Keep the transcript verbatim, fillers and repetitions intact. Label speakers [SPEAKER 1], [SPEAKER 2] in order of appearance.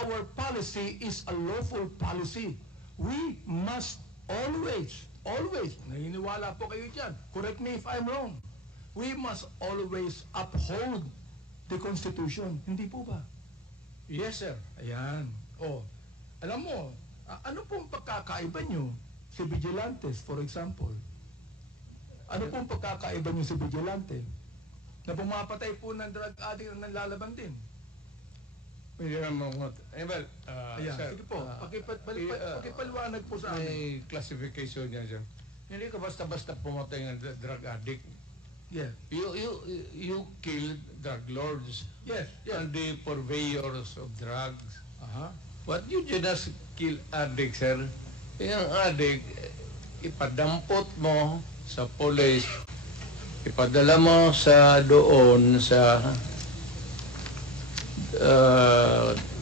[SPEAKER 1] our policy is a lawful policy. We must always, always, naniniwala po kayo dyan, correct me if I'm wrong, we must always uphold the Constitution. Hindi po ba?
[SPEAKER 2] Yes, sir.
[SPEAKER 1] Ayan. O, alam mo, a- ano pong pagkakaiba nyo si Vigilantes, for example? Ano pong pagkakaiba nyo si Vigilante? Na pumapatay po ng drug addict na nalalaban din.
[SPEAKER 2] Hindi naman mga... Eh, well, uh,
[SPEAKER 1] Ayan.
[SPEAKER 2] sir,
[SPEAKER 1] Sige po,
[SPEAKER 2] uh,
[SPEAKER 1] pakipa-
[SPEAKER 2] eh, uh,
[SPEAKER 1] pakipaliwanag po sa amin.
[SPEAKER 2] may classification niya, sir. Hindi ka basta-basta pumatay ng dr- drug addict.
[SPEAKER 1] Yes.
[SPEAKER 2] You, you, you kill drug lords
[SPEAKER 1] Yes. Yes.
[SPEAKER 2] and the purveyors of drugs.
[SPEAKER 1] Aha.
[SPEAKER 2] But you just kill addict, sir. Yung addict, ipadampot mo sa police, ipadala mo sa doon sa uh,